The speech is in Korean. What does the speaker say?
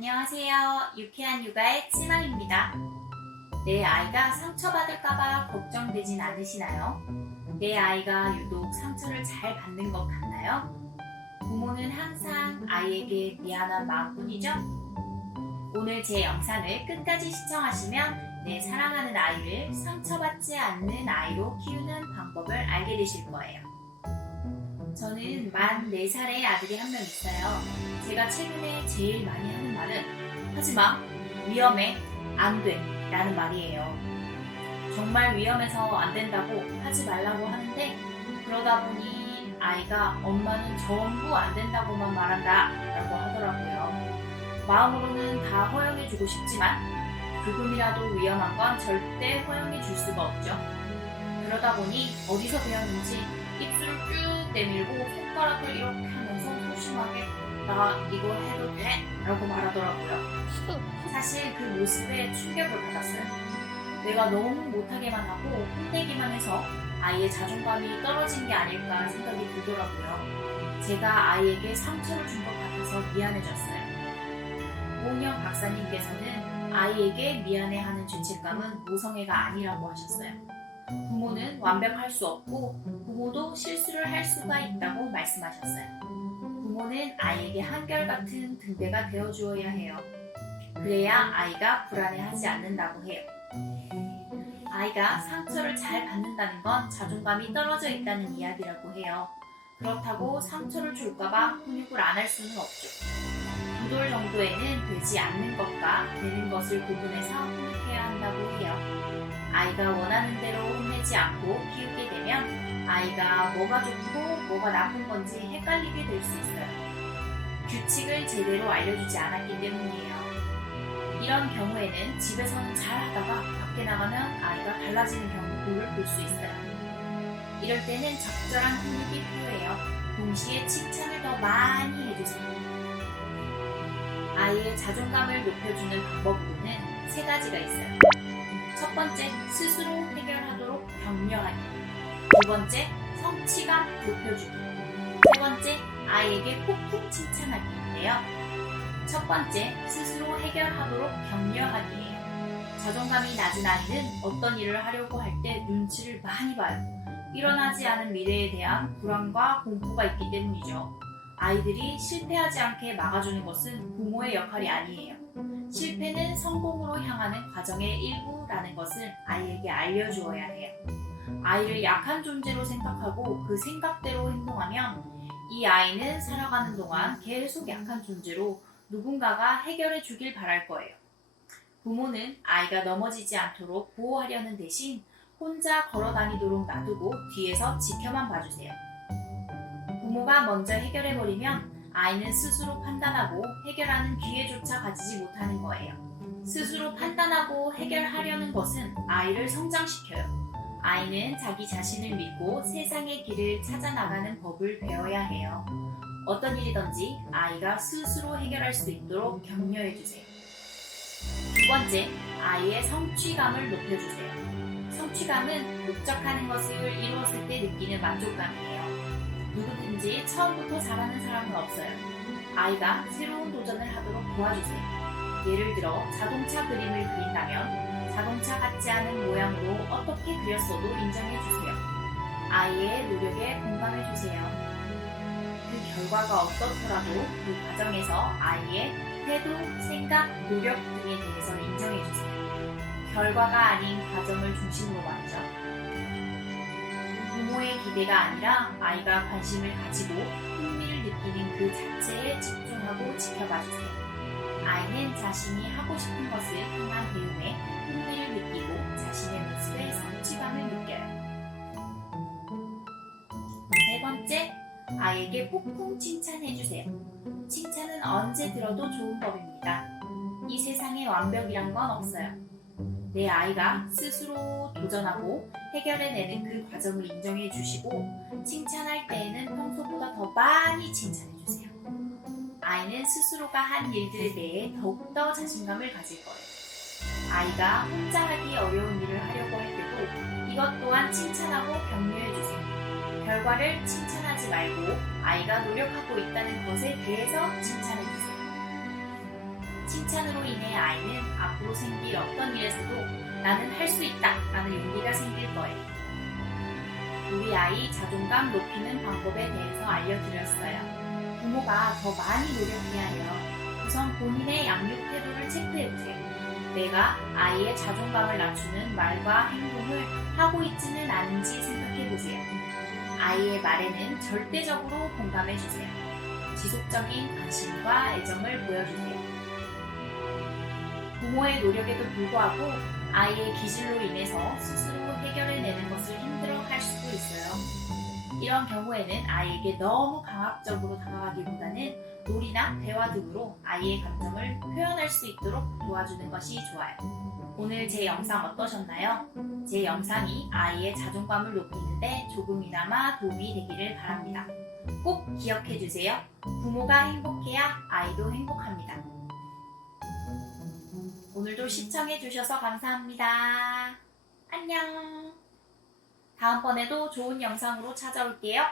안녕하세요. 유쾌한 육아의 치망입니다. 내 아이가 상처받을까봐 걱정되진 않으시나요? 내 아이가 유독 상처를 잘 받는 것 같나요? 부모는 항상 아이에게 미안한 마음뿐이죠? 오늘 제 영상을 끝까지 시청하시면 내 사랑하는 아이를 상처받지 않는 아이로 키우는 방법을 알게 되실 거예요. 저는 만 4살의 아들이 한 명 있어요. 제가 최근에 제일 많이 하는 말은 하지마, 위험해, 안 돼 라는 말이에요. 정말 위험해서 안 된다고 하지 말라고 하는데 그러다 보니 아이가 엄마는 전부 안 된다고만 말한다 라고 하더라고요. 마음으로는 다 허용해주고 싶지만 조금이라도 위험한 건 절대 허용해줄 수가 없죠. 그러다 보니 어디서 배웠는지 입술을 쭉 내밀고 손가락을 이렇게 하면서 소심하게 나 이거 해도 돼? 라고 말하더라고요. 사실 그 모습에 충격을 받았어요. 내가 너무 못하게만 하고 혼내기만 해서 아이의 자존감이 떨어진 게 아닐까 생각이 들더라고요. 제가 아이에게 상처를 준 것 같아서 미안해졌어요. 오은영 박사님께서는 아이에게 미안해하는 죄책감은 모성애가 아니라고 하셨어요. 부모는 완벽할 수 없고 부모도 실수를 할 수가 있다고 말씀하셨어요. 부모는 아이에게 한결같은 등대가 되어주어야 해요. 그래야 아이가 불안해하지 않는다고 해요. 아이가 상처를 잘 받는다는 건 자존감이 떨어져 있다는 이야기라고 해요. 그렇다고 상처를 줄까봐 훈육을 안 할 수는 없죠. 2돌 정도에는 되지 않는 것과 되는 것을 구분해서 훈육해야 한다고 해요. 아이가 원하는 대로 혼내지 않고 키우게 되면 아이가 뭐가 좋고 뭐가 나쁜 건지 헷갈리게 될 수 있어요. 규칙을 제대로 알려주지 않았기 때문이에요. 이런 경우에는 집에서는 잘 하다가 밖에 나가면 아이가 달라지는 경우를 볼 수 있어요. 이럴 때는 적절한 훈육이 필요해요. 동시에 칭찬을 더 많이 해주세요. 아이의 자존감을 높여주는 방법으로는 3가지가 있어요. 첫 번째, 스스로 해결하도록 격려하기. 두 번째, 성취감 높여주기. 세 번째, 아이에게 폭풍 칭찬하기인데요. 첫 번째, 스스로 해결하도록 격려하기예요. 자존감이 낮은 아이는 어떤 일을 하려고 할 때 눈치를 많이 봐요. 일어나지 않은 미래에 대한 불안과 공포가 있기 때문이죠. 아이들이 실패하지 않게 막아주는 것은 부모의 역할이 아니에요. 실패는 성공으로 향하는 과정의 일부라는 것을 아이에게 알려주어야 해요. 아이를 약한 존재로 생각하고 그 생각대로 행동하면 이 아이는 살아가는 동안 계속 약한 존재로 누군가가 해결해 주길 바랄 거예요. 부모는 아이가 넘어지지 않도록 보호하려는 대신 혼자 걸어 다니도록 놔두고 뒤에서 지켜만 봐주세요. 부모가 먼저 해결해버리면 아이는 스스로 판단하고 해결하는 기회조차 가지지 못하는 거예요. 스스로 판단하고 해결하려는 것은 아이를 성장시켜요. 아이는 자기 자신을 믿고 세상의 길을 찾아 나가는 법을 배워야 해요. 어떤 일이든지 아이가 스스로 해결할 수 있도록 격려해주세요. 두 번째, 아이의 성취감을 높여주세요. 성취감은 목적하는 것을 이루었을 때 느끼는 만족감이에요. 누구든지 처음부터 잘하는 사람은 없어요. 아이가 새로운 도전을 하도록 도와주세요. 예를 들어 자동차 그림을 그린다면 자동차 같지 않은 모양으로 어떻게 그렸어도 인정해주세요. 아이의 노력에 공감해주세요. 그 결과가 어떻더라도 그 과정에서 아이의 태도, 생각, 노력 등에 대해서 인정해주세요. 결과가 아닌 과정을 중심으로 맞죠. 부모의 기대가 아니라 아이가 관심을 가지고 흥미를 느끼는 그 자체에 집중하고 지켜봐주세요. 아이는 자신이 하고 싶은 것을 향한 배움에 흥미를 느끼고 자신의 모습에 성취감을 느껴요. 세 번째, 아이에게 폭풍 칭찬해주세요. 칭찬은 언제 들어도 좋은 법입니다. 이 세상에 완벽이란 건 없어요. 내 아이가 스스로 도전하고 해결해내는 그 과정을 인정해 주시고 칭찬할 때에는 평소보다 더 많이 칭찬해 주세요. 아이는 스스로가 한 일들에 대해 더욱더 자신감을 가질 거예요. 아이가 혼자 하기 어려운 일을 하려고 할 때도 이것 또한 칭찬하고 격려해 주세요. 결과를 칭찬하지 말고 아이가 노력하고 있다는 것에 대해서 칭찬해 주세요. 칭찬으로 인해 아이는 앞으로 생길 어떤 일에서도 나는 할 수 있다 라는 용기가 생길 거예요. 우리 아이 자존감 높이는 방법에 대해서 알려드렸어요. 부모가 더 많이 노력해야 해요. 우선 본인의 양육 태도를 체크해보세요. 내가 아이의 자존감을 낮추는 말과 행동을 하고 있지는 않은지 생각해보세요. 아이의 말에는 절대적으로 공감해주세요. 지속적인 관심과 애정을 보여주세요. 부모의 노력에도 불구하고 아이의 기질로 인해서 스스로 해결해내는 것을 힘들어할 수도 있어요. 이런 경우에는 아이에게 너무 강압적으로 다가가기보다는 놀이나 대화 등으로 아이의 감정을 표현할 수 있도록 도와주는 것이 좋아요. 오늘 제 영상 어떠셨나요? 제 영상이 아이의 자존감을 높이는데 조금이나마 도움이 되기를 바랍니다. 꼭 기억해주세요. 부모가 행복해야 아이도 행복합니다. 오늘도 시청해주셔서 감사합니다. 안녕. 다음번에도 좋은 영상으로 찾아올게요.